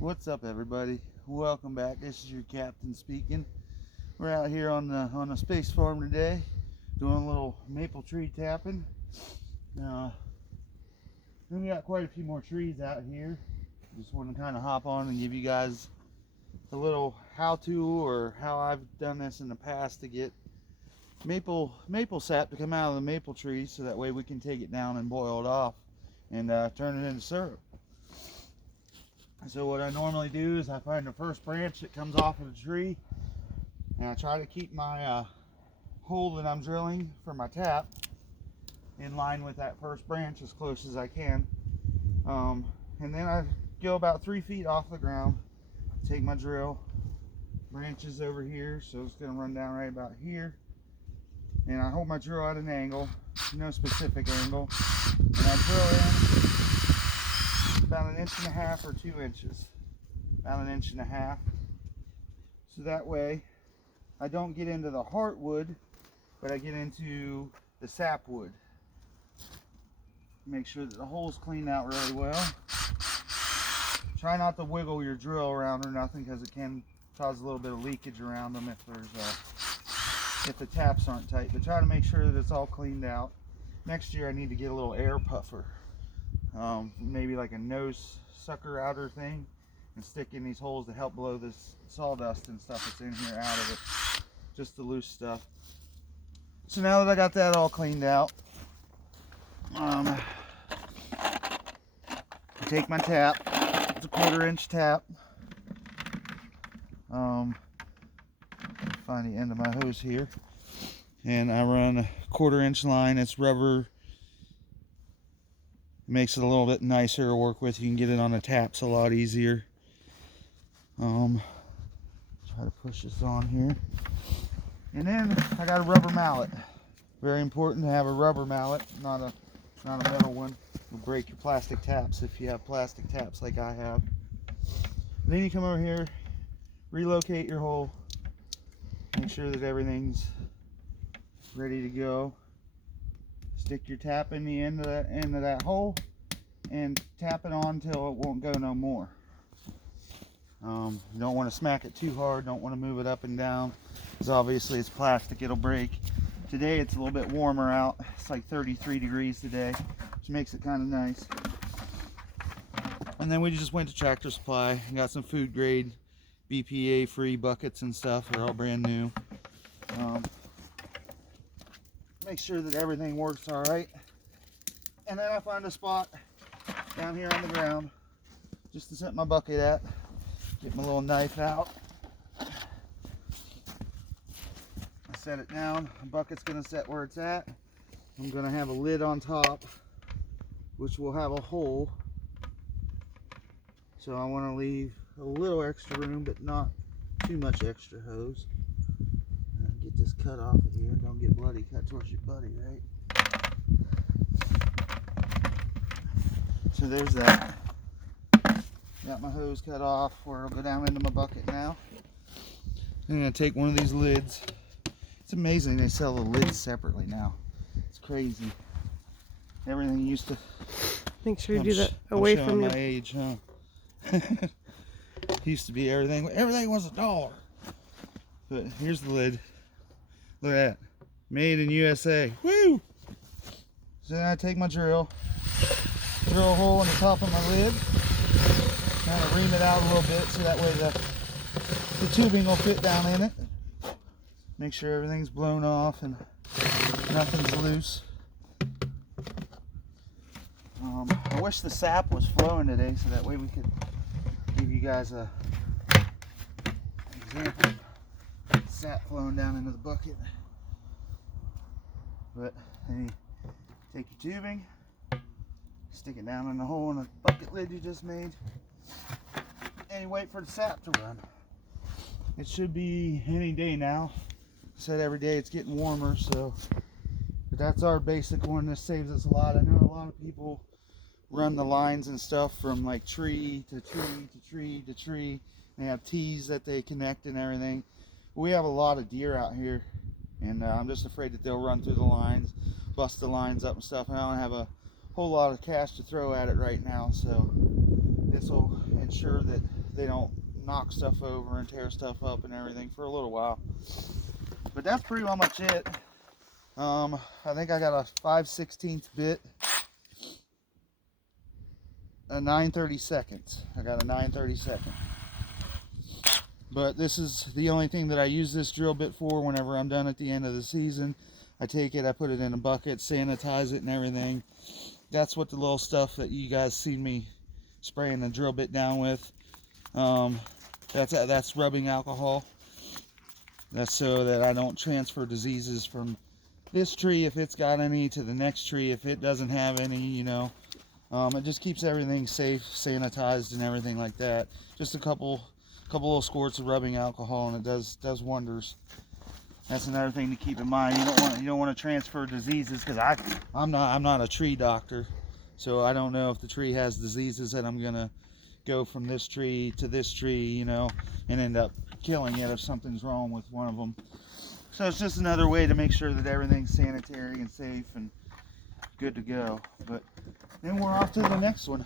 What's up, everybody? Welcome back. This is your captain speaking. We're out here on the space farm today, doing a little maple tree tapping. We got quite a few more trees out here. Just want to kind of hop on and give you guys a little how-to, or how I've done this in the past, to get maple sap to come out of the maple trees, so that way we can take it down and boil it off and turn it into syrup. So what I normally do is I find the first branch that comes off of the tree, and I try to keep my hole that I'm drilling for my tap in line with that first branch as close as I can. And then I go about 3 feet off the ground, take my drill, branches over here, so it's going to run down right about here, and I hold my drill at an angle, no specific angle, and I drill in about 1.5 inches or 2 inches, about 1.5 inches, so that way I don't get into the heartwood, but I get into the sapwood. Make sure that the hole's cleaned out really well. Try not to wiggle your drill around or nothing, because it can cause a little bit of leakage around them if the taps aren't tight, but try to make sure that it's all cleaned out. Next year I need to get a little air puffer. Maybe like a nose sucker outer thing, and stick in these holes to help blow this sawdust and stuff that's in here out of it, just the loose stuff. So now that I got that all cleaned out, I take my tap. It's a 1/4 inch tap. Find the end of my hose here, and I run a 1/4 inch line. It's rubber. Makes it a little bit nicer to work with. You can get it on the taps a lot easier. Try to push this on here. And then I got a rubber mallet. Very important to have a rubber mallet, not a metal one. It'll break your plastic taps if you have plastic taps like I have. And then you come over here, relocate your hole, make sure that everything's ready to go. Stick your tap in the end of that hole, and tap it on until it won't go no more. You don't want to smack it too hard, don't want to move it up and down, because obviously it's plastic, it'll break. Today it's a little bit warmer out. It's like 33 degrees today, which makes it kind of nice. And then we just went to Tractor Supply and got some food grade BPA free buckets and stuff. They're all brand new. Make sure that everything works all right, and then I find a spot down here on the ground just to set my bucket at. Get my little knife out, I set it down. The bucket's going to set where it's at. I'm going to have a lid on top, which will have a hole, so I want to leave a little extra room, but not too much extra hose. Get this cut off of here, don't get bloody. Cut towards your buddy, right? So there's that. Got my hose cut off where it'll go down into my bucket now. I'm gonna take one of these lids. It's amazing they sell the lids separately now. It's crazy. Everything used to. Make sure you do that away from my you. age, huh? Used to be everything was $1. But here's the lid. Look at that. Made in USA. Woo! So then I take my drill a hole in the top of my lid, kind of ream it out a little bit so that way the tubing will fit down in it. Make sure everything's blown off and nothing's loose. I wish the sap was flowing today, so that way we could give you guys an example of sap flowing down into the bucket. But then you take your tubing, stick it down in the hole in the bucket lid you just made, and you wait for the sap to run. It should be any day now. I said every day it's getting warmer, so but that's our basic one. This saves us a lot. I know a lot of people run the lines and stuff from like tree to tree to tree to tree. They have tees that they connect and everything. We have a lot of deer out here, and I'm just afraid that they'll run through the lines, bust the lines up and stuff. And I don't have a whole lot of cash to throw at it right now, so this will ensure that they don't knock stuff over and tear stuff up and everything for a little while. But that's pretty much it. I think I got a 5/16 bit, a 9/32. I got a 9/32. But this is the only thing that I use this drill bit for. Whenever I'm done at the end of the season, I take it, I put it in a bucket, sanitize it and everything. That's what the little stuff that you guys see me spraying the drill bit down with. That's rubbing alcohol. That's so that I don't transfer diseases from this tree, if it's got any, to the next tree if it doesn't have any, you know. It just keeps everything safe, sanitized and everything like that. Just a couple little squirts of rubbing alcohol, and it does wonders. That's another thing to keep in mind. You don't want to transfer diseases, because I'm not a tree doctor, so I don't know if the tree has diseases that I'm gonna go from this tree to this tree, you know, and end up killing it if something's wrong with one of them. So it's just another way to make sure that everything's sanitary and safe and good to go. But then we're off to the next one.